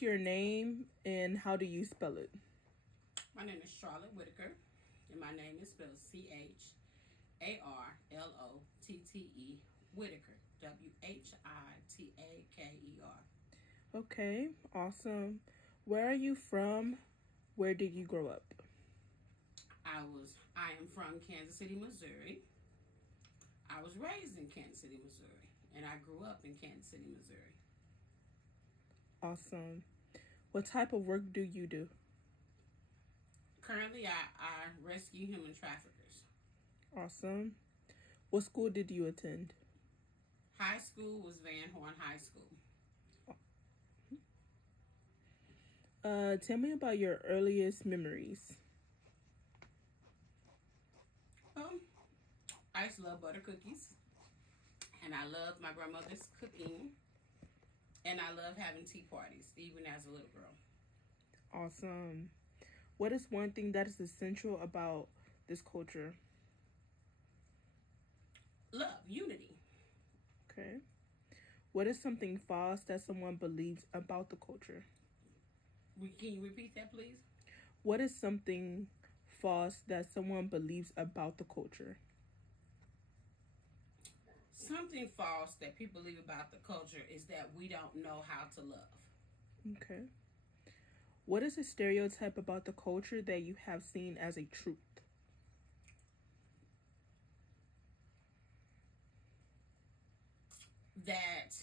is your name and how do you spell it? My name is Charlotte Whitaker, and my name is spelled Charlotte Whitaker, Whitaker. Okay, awesome. Where are you from? Where did you grow up? I am from Kansas City, Missouri. I was raised in Kansas City, Missouri, and I grew up in Kansas City, Missouri. Awesome. What type of work do you do? Currently, I rescue human traffickers. Awesome. What school did you attend? High school was Van Horn High School. Tell me about your earliest memories. Um, I used to love butter cookies, and I loved my grandmother's cooking, and I love having tea parties, even as a little girl. Awesome. What is one thing that is essential about this culture? Love, unity. Okay. What is something false that someone believes about the culture? Can you repeat that, please? What is something false that someone believes about the culture? Something false that people believe about the culture is that we don't know how to love. Okay. What is a stereotype about the culture that you have seen as a truth? That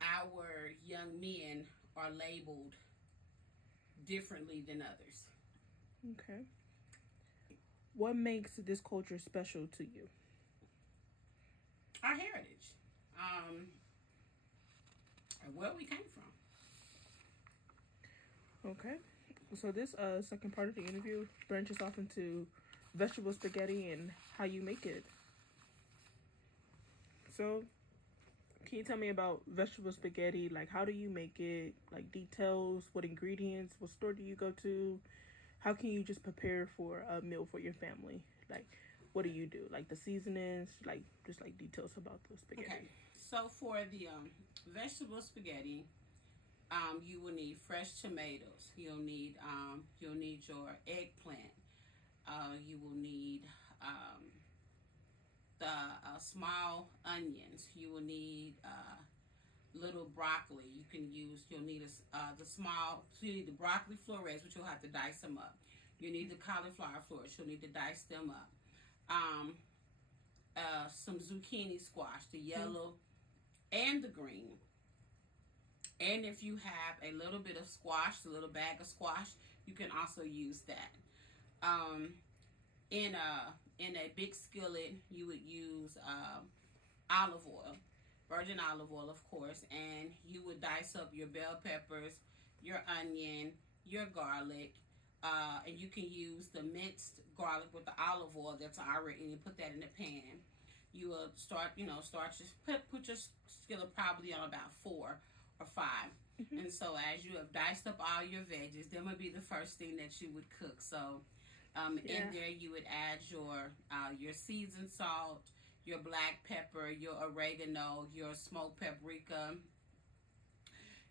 our young men are labeled differently than others. Okay. What makes this culture special to you? Our heritage, and where we came from. Okay. So this second part of the interview branches off into vegetable spaghetti and how you make it. So, can you tell me about vegetable spaghetti? Like, how do you make it? Like, details, what ingredients, what store do you go to? How can you just prepare for a meal for your family? Like, what do you do? Like, the seasonings, like, just like details about the spaghetti. Okay, so for the vegetable spaghetti, you will need fresh tomatoes. You'll need your eggplant. You will need the small onions. You will need little broccoli. You'll need the small, so you need the broccoli florets, which you'll have to dice them up. You need the cauliflower florets. You'll need to dice them up. Some zucchini squash, the yellow and the green. And if you have a little bit of squash, a little bag of squash, you can also use that. In a big skillet, you would use olive oil, virgin olive oil, of course, and you would dice up your bell peppers, your onion, your garlic, and you can use the minced garlic with the olive oil that's already, and you put that in the pan. You will put your skillet probably on about 4 or 5. And so as you have diced up all your veggies, then would be the first thing that you would cook. So in there you would add your seasoned salt, your black pepper, your oregano, your smoked paprika.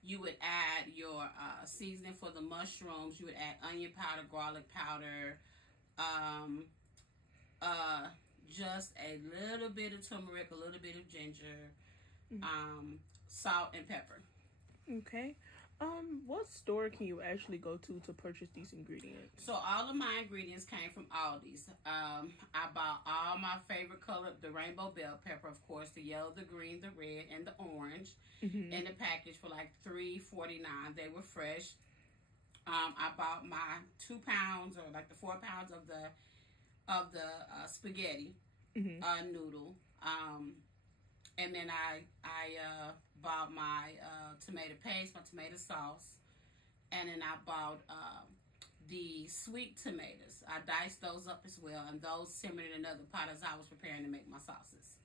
You would add your seasoning for the mushrooms. You would add onion powder, garlic powder, just a little bit of turmeric, a little bit of ginger, salt and pepper. Okay. What store can you actually go to purchase these ingredients? So all of my ingredients came from Aldi's. I bought all my favorite color, the rainbow bell pepper, of course, the yellow, the green, the red, and the orange, in the package for like $3.49. They were fresh. I bought my 2 pounds or like the 4 pounds of the spaghetti noodle. And then I bought my tomato paste, my tomato sauce, and then I bought the sweet tomatoes. I diced those up as well, and those simmered in another pot as I was preparing to make my sauces.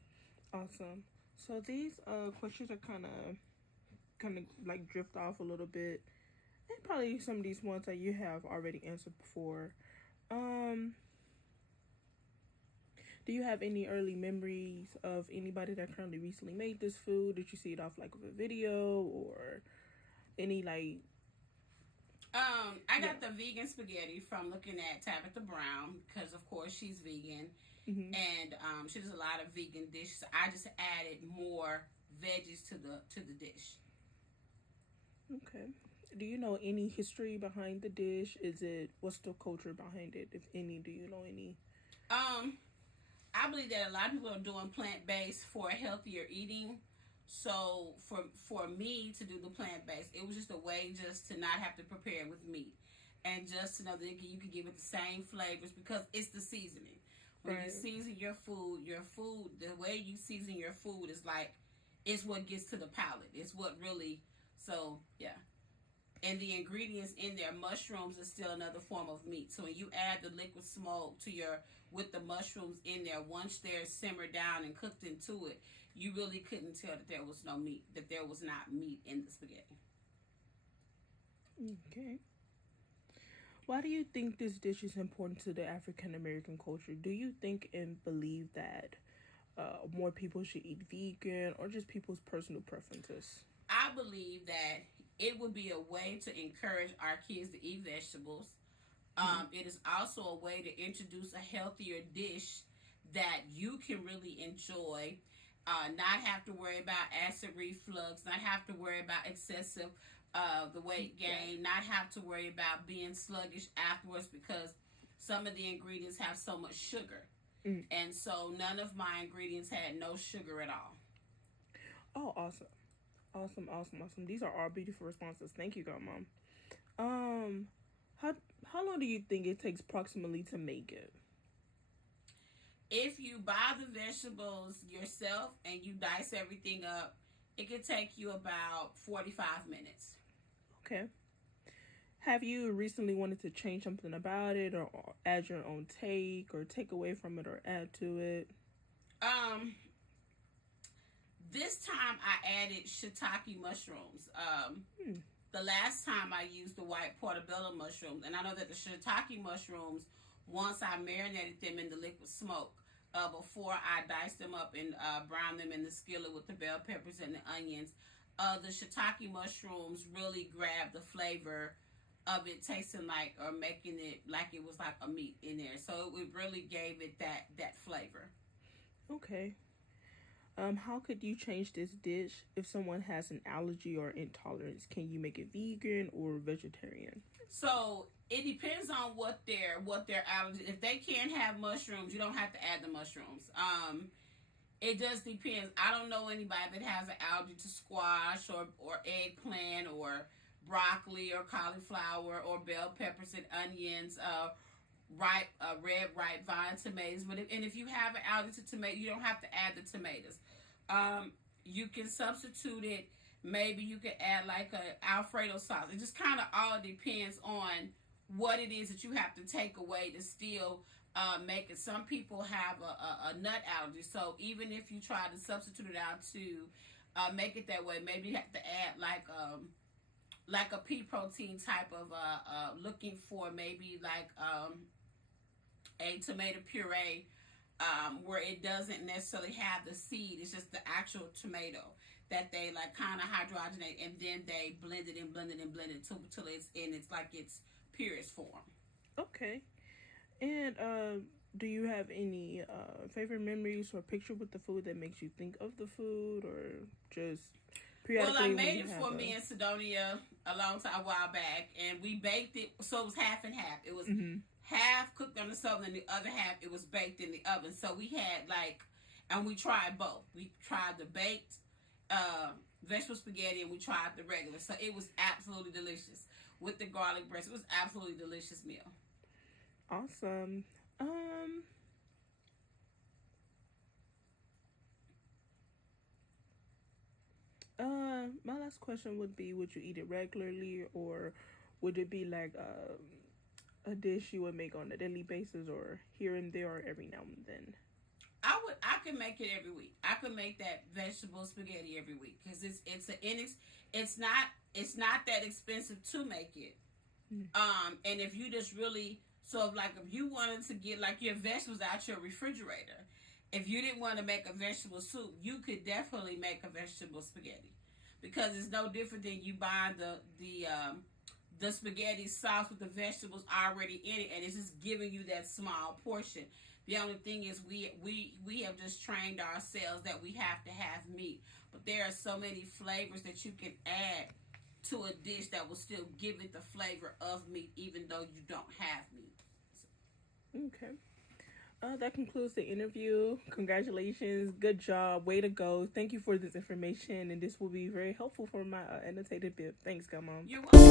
Awesome. So these questions are kind of like drift off a little bit, and probably some of these ones that you have already answered before. Do you have any early memories of anybody that currently recently made this food? Did you see it off like of a video or any like? I Yeah. got the vegan spaghetti from looking at Tabitha Brown because, of course, she's vegan Hmm. and she does a lot of vegan dishes. I just added more veggies to the dish. Okay. Do you know any history behind the dish? Is it what's the culture behind it, if any? Do you know any? Um, I believe that a lot of people are doing plant based for healthier eating. So for me to do the plant based, it was just a way just to not have to prepare it with meat, and just to know that you can give it the same flavors because it's the seasoning. When you Right. season your food, the way you season your food is like it's what gets to the palate. It's what really so yeah. And the ingredients in there, mushrooms is still another form of meat. So when you add the liquid smoke to your with the mushrooms in there, once they're simmered down and cooked into it, you really couldn't tell that there was no meat, that there was not meat in the spaghetti. Okay. Why do you think this dish is important to the African American culture? Do you think and believe that more people should eat vegan or just people's personal preferences? I believe that it would be a way to encourage our kids to eat vegetables. Mm-hmm. It is also a way to introduce a healthier dish that you can really enjoy. Not have to worry about acid reflux, not have to worry about excessive the weight Yeah. gain, not have to worry about being sluggish afterwards because some of the ingredients have so much sugar. Mm. And so none of my ingredients had no sugar at all. Oh, awesome. Awesome, awesome, awesome. These are all beautiful responses. Thank you, girl, mom. Um, how how long do you think it takes approximately to make it? If you buy the vegetables yourself and you dice everything up, it could take you about 45 minutes. Okay. Have you recently wanted to change something about it or add your own take or take away from it or add to it? Um, this time I added shiitake mushrooms. Hmm. The last time I used the white portobello mushrooms, and I know that the shiitake mushrooms, once I marinated them in the liquid smoke, before I diced them up and browned them in the skillet with the bell peppers and the onions, the shiitake mushrooms really grabbed the flavor of it tasting like or making it like it was like a meat in there. So it really gave it that flavor. Okay. How could you change this dish if someone has an allergy or intolerance? Can you make it vegan or vegetarian? So it depends on what their allergy. If they can't have mushrooms, you don't have to add the mushrooms. It just depends. I don't know anybody that has an allergy to squash or eggplant or broccoli or cauliflower or bell peppers and onions. Red ripe vine tomatoes. And if you have an allergy to tomato, you don't have to add the tomatoes. You can substitute it. Maybe you could add like a Alfredo sauce. It just kind of all depends on what it is that you have to take away to still make it. Some people have a nut allergy, so even if you try to substitute it out to make it that way, maybe you have to add like a pea protein type of looking for maybe like a tomato puree where it doesn't necessarily have the seed. It's just the actual tomato that they like kind of hydrogenate and then they blend it and blend it and blend it till it's in its like its purest form. Okay. And do you have any favorite memories or picture with the food that makes you think of the food, or just Well, I periodically when made you it have for me in Sedonia a while back, and we baked it so it was half and half. It was Mm-hmm. half cooked on the stove, and the other half it was baked in the oven. So we had and we tried both. We tried the baked vegetable spaghetti, and we tried the regular. So it was absolutely delicious with the garlic breast. It was absolutely delicious meal. Awesome. My last question would be: would you eat it regularly, or would it be like a dish you would make on a daily basis, or here and there, or every now and then? I could make it every week. I could make that vegetable spaghetti every week because it's not that expensive to make it. Mm. And if you just really So if you wanted to get like your vegetables out your refrigerator, if you didn't want to make a vegetable soup, you could definitely make a vegetable spaghetti, because it's no different than you buying the spaghetti sauce with the vegetables already in it, and it's just giving you that small portion. The only thing is we have just trained ourselves that we have to have meat, but there are so many flavors that you can add to a dish that will still give it the flavor of meat, even though you don't have meat. Okay. That concludes the interview. Congratulations. Good job. Way to go. Thank you for this information, and this will be very helpful for my annotated bib. Thanks, Godmom. You're welcome.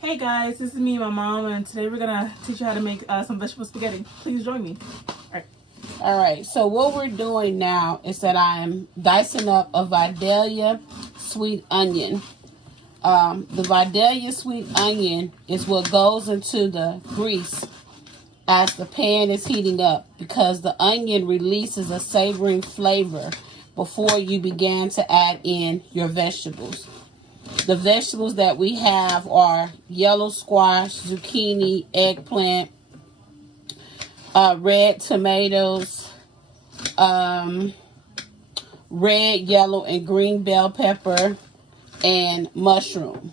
Hey guys, this is me, my mom, and today we're gonna teach you how to make some vegetable spaghetti. Please join me. All right, so what we're doing now is that I'm dicing up a Vidalia sweet onion. The Vidalia sweet onion is what goes into the grease as the pan is heating up, because the onion releases a savoring flavor before you begin to add in your vegetables. The vegetables that we have are yellow squash, zucchini, eggplant, red tomatoes, red, yellow, and green bell pepper, and mushrooms.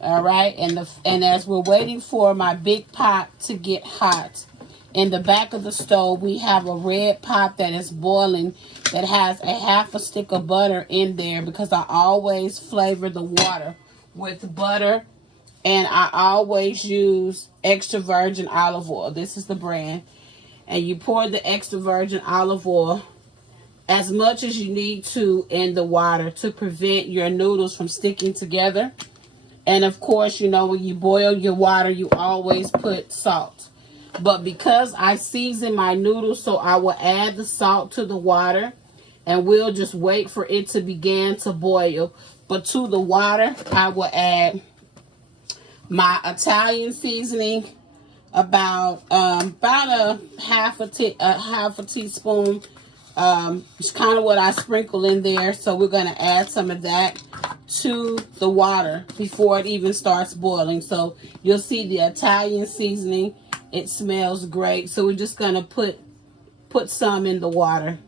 All right, and as we're waiting for my big pot to get hot, in the back of the stove we have a red pot that is boiling, that has a half a stick of butter in there, because I always flavor the water with butter, and I always use extra virgin olive oil. This is the brand. And you pour the extra virgin olive oil as much as you need to in the water to prevent your noodles from sticking together. And of course, you know, when you boil your water, you always put salt. But because I season my noodles, so I will add the salt to the water, and we'll just wait for it to begin to boil. But to the water, I will add my Italian seasoning, about a half a teaspoon. It's kind of what I sprinkle in there. So we're going to add some of that to the water before it even starts boiling. So you'll see the Italian seasoning. It smells great. So we're just going to put some in the water.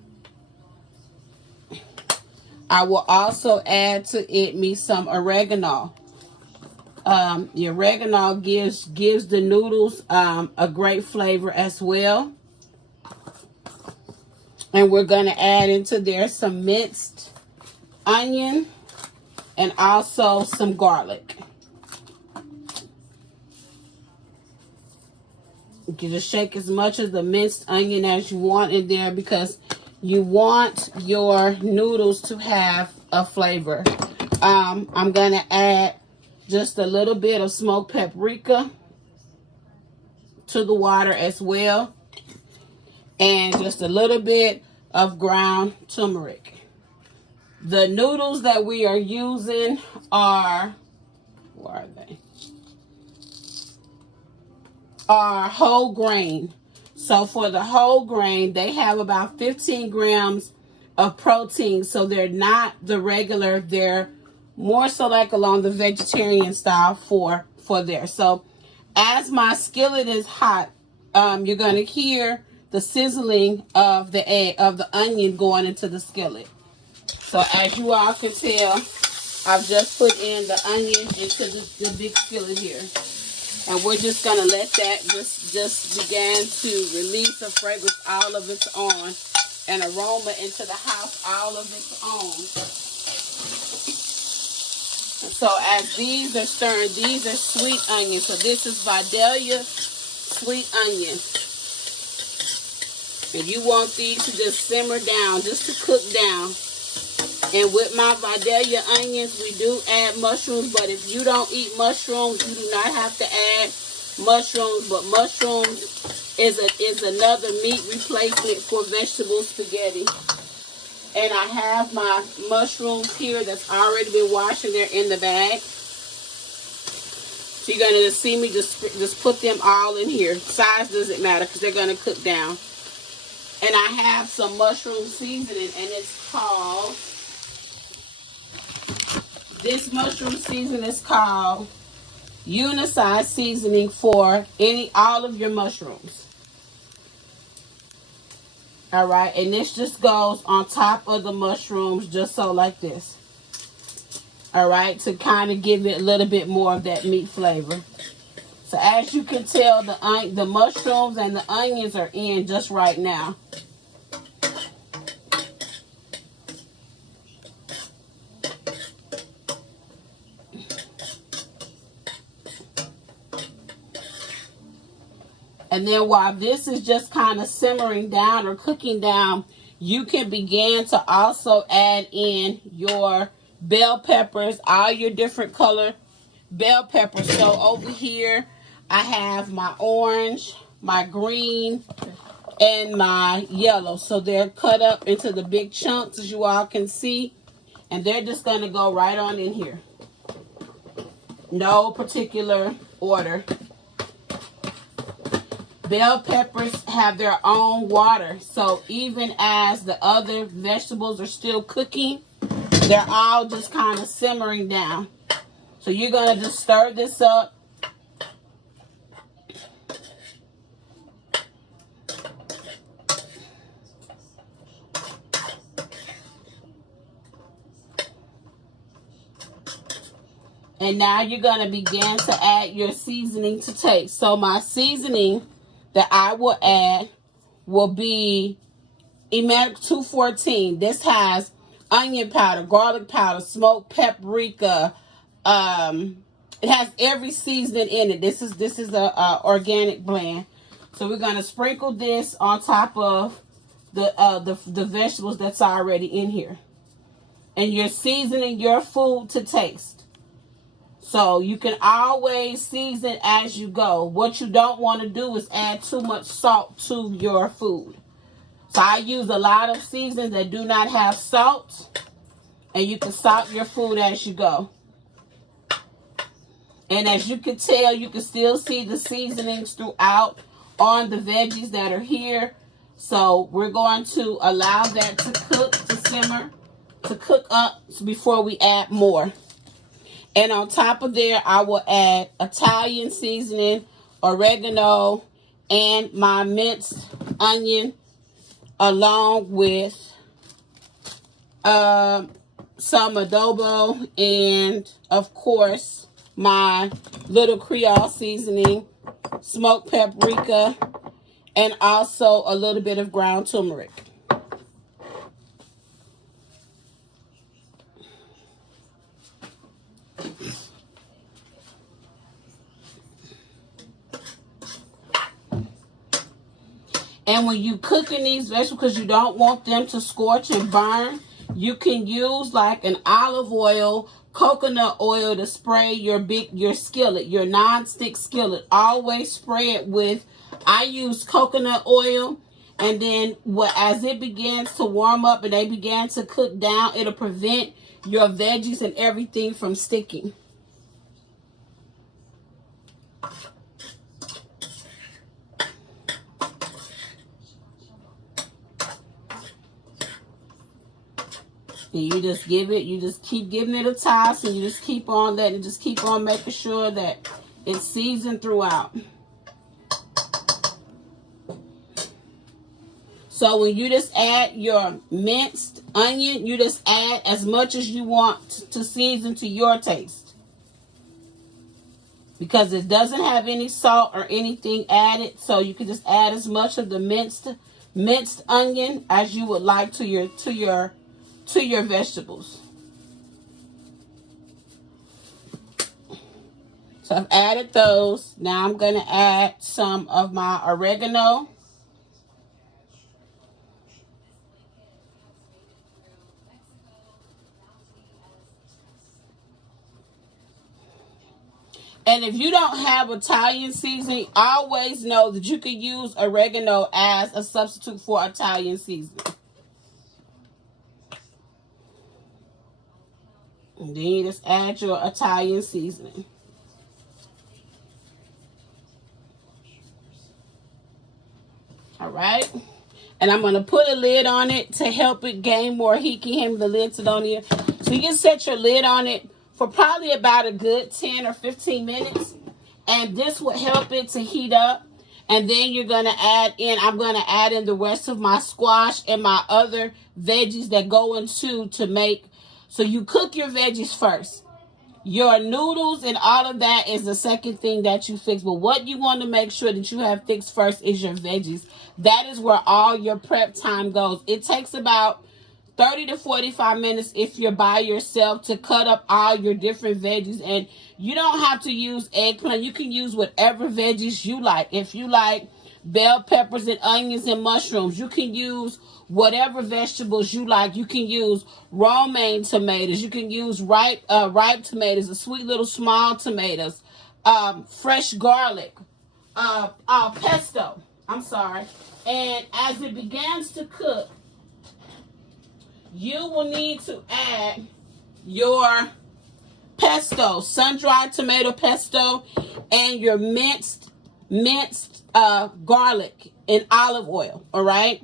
I will also add to it some oregano. The oregano gives the noodles a great flavor as well. And we're going to add into there some minced onion and also some garlic. You can just shake as much of the minced onion as you want in there, because you want your noodles to have a flavor. I'm going to add just a little bit of smoked paprika to the water as well, and just a little bit of ground turmeric. The noodles that we are using are, where are they? Are whole grain. So for the whole grain, they have about 15 grams of protein. So they're not the regular, they're more so like along the vegetarian style for there. So as my skillet is hot, you're going to hear the sizzling of the onion going into the skillet. So as you all can tell, I've just put in the onion into the big skillet here. And we're just going to let that just begin to release the fragrance all of its own, and aroma into the house all of its own. So as these are stirring, these are sweet onions. So this is Vidalia sweet onion. And you want these to just simmer down, just to cook down And with my Vidalia onions, we do add mushrooms. But if you don't eat mushrooms, you do not have to add mushrooms. But mushrooms is another meat replacement for vegetable spaghetti. And I have my mushrooms here that's already been washed and they're in the bag. So you're going to see me just put them all in here. Size doesn't matter because they're going to cook down. And I have some mushroom seasoning, and it's called, this mushroom seasoning is called Unicide Seasoning for all of your mushrooms. All right, and this just goes on top of the mushrooms, just so like this. All right, to kind of give it a little bit more of that meat flavor. So as you can tell, the mushrooms and the onions are in just right now. And then while this is just kind of simmering down or cooking down, you can begin to also add in your bell peppers, all your different color bell peppers. So over here, I have my orange, my green, and my yellow. So they're cut up into the big chunks, as you all can see. And they're just going to go right on in here. No particular order. Bell peppers have their own water. So even as the other vegetables are still cooking, they're all just kind of simmering down. So you're going to just stir this up. And now you're going to begin to add your seasoning to taste. So my seasoning that I will add will be Emeric 214. This has onion powder, garlic powder, smoked paprika. It has every seasoning in it. This is a organic blend. So we're going to sprinkle this on top of the vegetables that's already in here. And you're seasoning your food to taste. So you can always season as you go. What you don't want to do is add too much salt to your food. So I use a lot of seasonings that do not have salt. And you can salt your food as you go. And as you can tell, you can still see the seasonings throughout on the veggies that are here. So we're going to allow that to cook, to simmer, to cook up before we add more. And on top of there, I will add Italian seasoning, oregano, and my minced onion, along with some adobo and, of course, my little Creole seasoning, smoked paprika, and also a little bit of ground turmeric. And when you cooking these vegetables, because you don't want them to scorch and burn, you can use like an olive oil, coconut oil to spray your skillet, your non-stick skillet. Always spray it with, I use coconut oil, and then as it begins to warm up and they begin to cook down, it'll prevent your veggies and everything from sticking. And you just keep giving it a toss, and you just keep on letting, just keep on making sure that it's seasoned throughout. So when you just add your minced onion, you just add as much as you want to season to your taste. Because it doesn't have any salt or anything added, so you can just add as much of the minced onion as you would like to your vegetables. So I've added those. Now I'm going to add some of my oregano. And if you don't have Italian seasoning, always know that you can use oregano as a substitute for Italian seasoning. And then you just add your Italian seasoning. All right. And I'm going to put a lid on it to help it gain more heat. Can you hand me the lid, Sedonia? So you can set your lid on it for probably about a good 10 or 15 minutes. And this will help it to heat up. And then you're going to I'm going to add in the rest of my squash and my other veggies that go into to make. So you cook your veggies first. Your noodles and all of that is the second thing that you fix. But what you want to make sure that you have fixed first is your veggies. That is where all your prep time goes. It takes about 30 to 45 minutes if you're by yourself to cut up all your different veggies. And you don't have to use eggplant. You can use whatever veggies you like. If you like bell peppers and onions and mushrooms, you can use whatever vegetables you like. You can use romaine tomatoes. You can use ripe tomatoes, the sweet little small tomatoes, fresh garlic, pesto. I'm sorry. And as it begins to cook, you will need to add your pesto, sun-dried tomato pesto, and your minced garlic and olive oil. All right.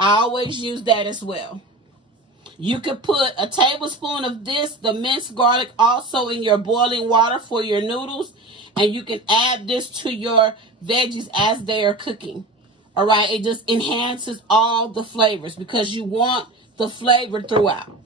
I always use that as well. You could put a tablespoon of this, the minced garlic, also in your boiling water for your noodles. And you can add this to your veggies as they are cooking. All right. It just enhances all the flavors because you want the flavor throughout.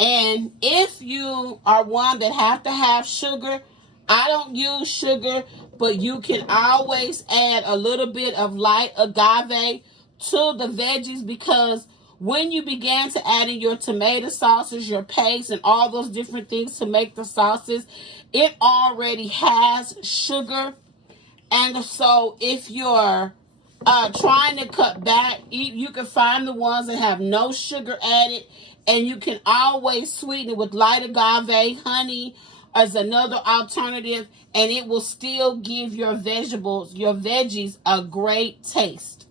And if you are one that have to have sugar, I don't use sugar, but you can always add a little bit of light agave to the veggies, because when you begin to add in your tomato sauces, your paste, and all those different things to make the sauces, it already has sugar. And so if you're trying to cut back, you can find the ones that have no sugar added, and you can always sweeten it with light agave, honey as another alternative, and it will still give your veggies a great taste.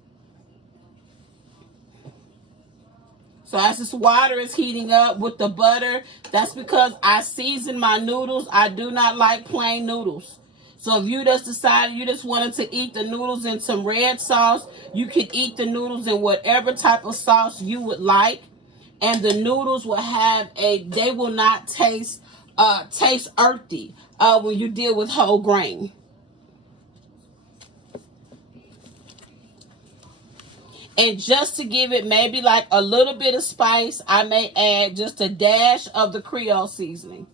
So as this water is heating up with the butter, that's because I season my noodles. I do not like plain noodles. So if you just decided you just wanted to eat the noodles in some red sauce, you can eat the noodles in whatever type of sauce you would like. And the noodles will they will not taste earthy when you deal with whole grain. And just to give it maybe like a little bit of spice, I may add just a dash of the Creole seasoning.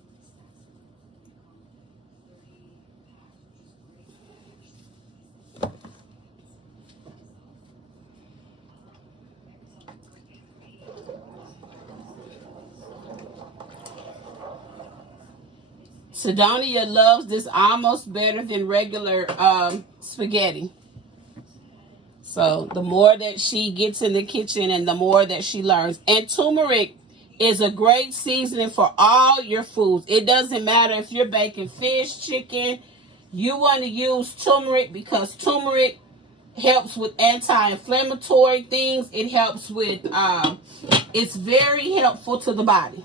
Sedonia loves this almost better than regular spaghetti. So the more that she gets in the kitchen and the more that she learns. And turmeric is a great seasoning for all your foods. It doesn't matter if you're baking fish, chicken. You want to use turmeric because turmeric helps with anti-inflammatory things. It helps with, it's very helpful to the body.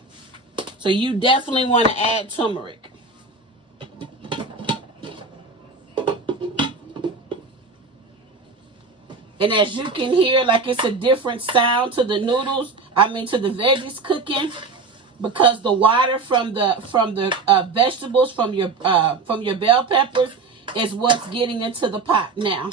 So you definitely want to add turmeric. And as you can hear, like it's a different sound to the noodles, to the veggies cooking, because the water from the vegetables, from your bell peppers is what's getting into the pot now.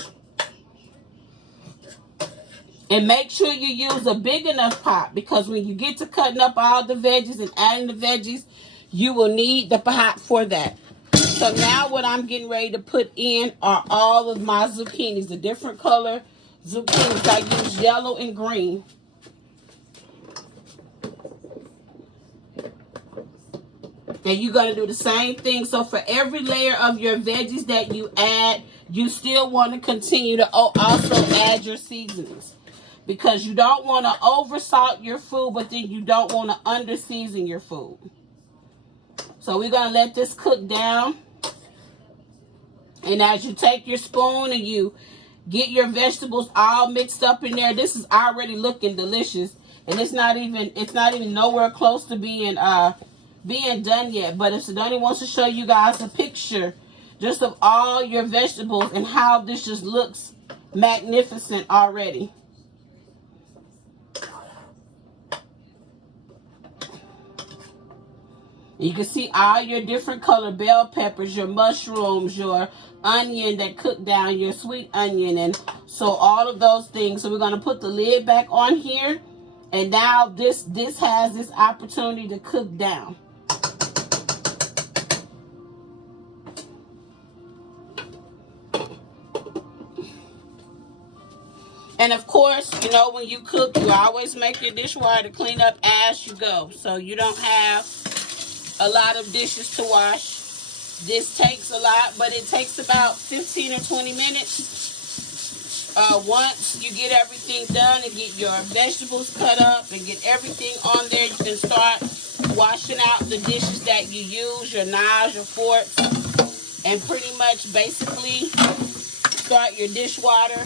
And make sure you use a big enough pot, because when you get to cutting up all the veggies and adding the veggies, you will need the pot for that. So now what I'm getting ready to put in are all of my zucchinis, the different color zucchinis. I use yellow and green. And you're going to do the same thing. So for every layer of your veggies that you add, you still want to continue to also add your seasonings. Because you don't want to over salt your food, but then you don't want to under season your food. So we're going to let this cook down. And as you take your spoon and you get your vegetables all mixed up in there, this is already looking delicious. And it's not even nowhere close to being done yet. But if Sedonia wants to show you guys a picture just of all your vegetables and how this just looks magnificent already. You can see all your different color bell peppers, your mushrooms, your onion that cooked down, your sweet onion, and so all of those things. So we're going to put the lid back on here, and now this has this opportunity to cook down. And of course, you know, when you cook, you always make your dishwasher to clean up as you go, so you don't have a lot of dishes to wash. This takes a lot, but it takes about 15 or 20 minutes. Once you get everything done and get your vegetables cut up and get everything on there, you can start washing out the dishes that you use, your knives, your forks, and pretty much basically start your dishwater.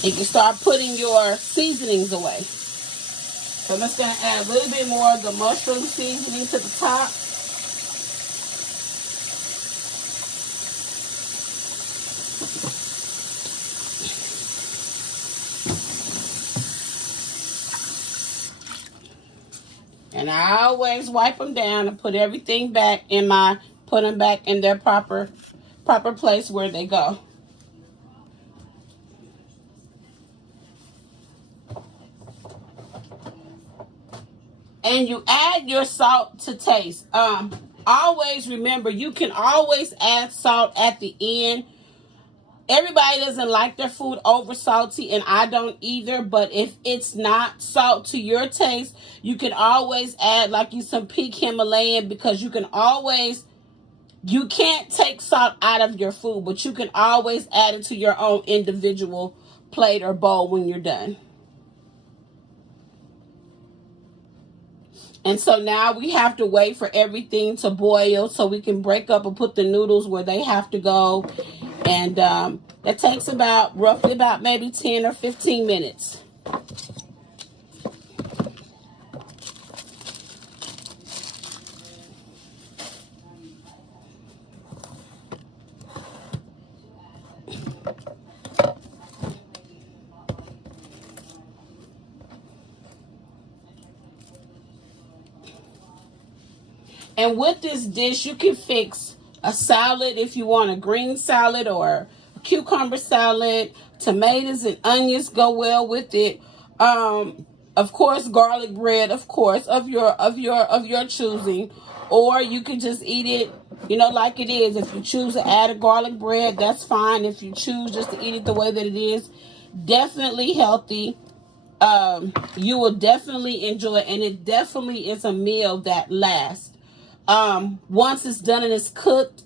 You can start putting your seasonings away. So I'm just going to add a little bit more of the mushroom seasoning to the top. And I always wipe them down and put everything back put them back in their proper place where they go. And you add your salt to taste. Always remember, you can always add salt at the end. Everybody doesn't like their food over salty, and I don't either. But if it's not salt to your taste, you can always add like some peak Himalayan, because you can't take salt out of your food, but you can always add it to your own individual plate or bowl when you're done. And so now we have to wait for everything to boil so we can break up and put the noodles where they have to go. And that takes roughly about maybe 10 or 15 minutes. And with this dish, you can fix a salad if you want a green salad or a cucumber salad. Tomatoes and onions go well with it. Of course, garlic bread, of course, of your choosing. Or you can just eat it, you know, like it is. If you choose to add a garlic bread, that's fine. If you choose just to eat it the way that it is, definitely healthy. You will definitely enjoy it, and it definitely is a meal that lasts. Once it's done and it's cooked,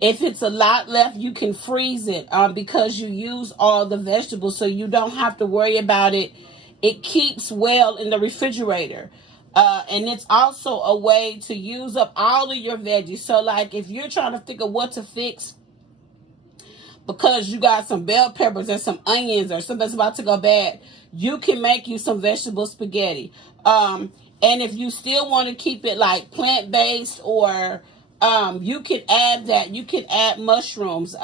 if it's a lot left, you can freeze it because you use all the vegetables, so you don't have to worry about it. It keeps well in the refrigerator. And it's also a way to use up all of your veggies. So like if you're trying to think of what to fix because you got some bell peppers and some onions or something that's about to go bad, you can make you some vegetable spaghetti. And if you still want to keep it like plant-based, or you can add that. You can add mushrooms.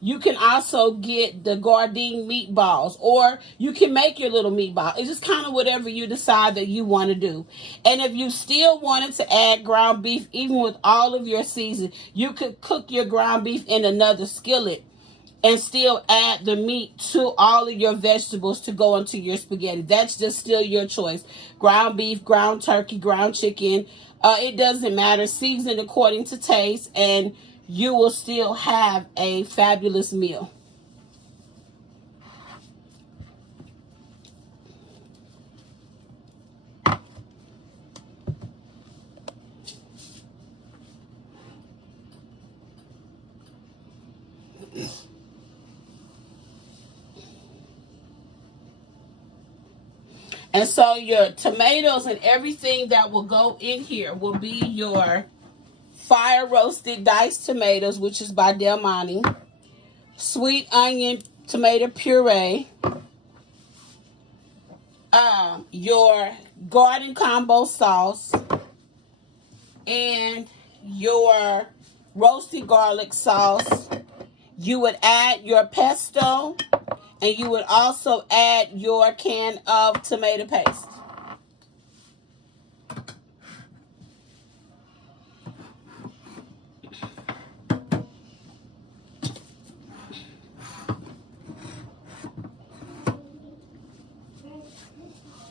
You can also get the Gardein meatballs, or you can make your little meatball. It's just kind of whatever you decide that you want to do. And if you still wanted to add ground beef, even with all of your seasoning, you could cook your ground beef in another skillet and still add the meat to all of your vegetables to go into your spaghetti. That's just still your choice. Ground beef, ground turkey, ground chicken. It doesn't matter. Season according to taste, and you will still have a fabulous meal. And so your tomatoes and everything that will go in here will be your fire roasted diced tomatoes, which is by Del Monte, sweet onion tomato puree, your garden combo sauce, and your roasted garlic sauce. You would add your pesto, and you would also add your can of tomato paste.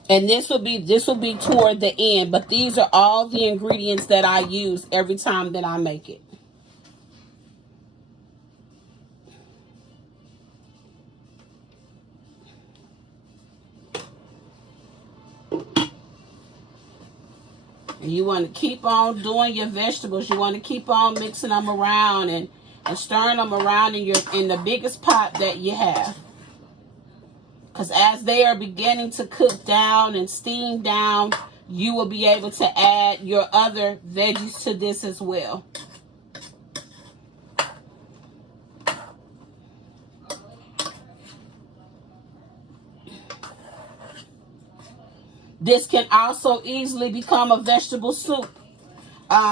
And this will be toward the end, but these are all the ingredients that I use every time that I make it. And you want to keep on doing your vegetables. You want to keep on mixing them around and stirring them around in the biggest pot that you have. Because as they are beginning to cook down and steam down, you will be able to add your other veggies to this as well. This can also easily become a vegetable soup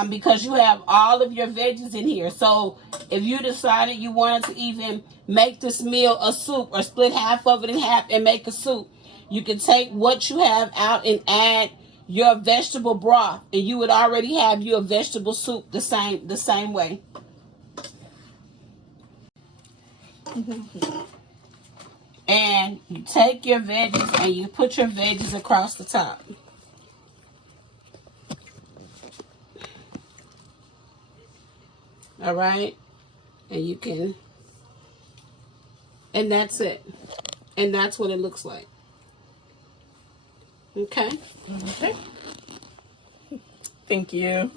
because you have all of your veggies in here. So if you decided you wanted to even make this meal a soup or split half of it in half and make a soup, you can take what you have out and add your vegetable broth, and you would already have your vegetable soup the same way. And you take your veggies and you put your veggies across the top. All right? And you can, and that's it. And that's what it looks like. Okay? Okay. Thank you.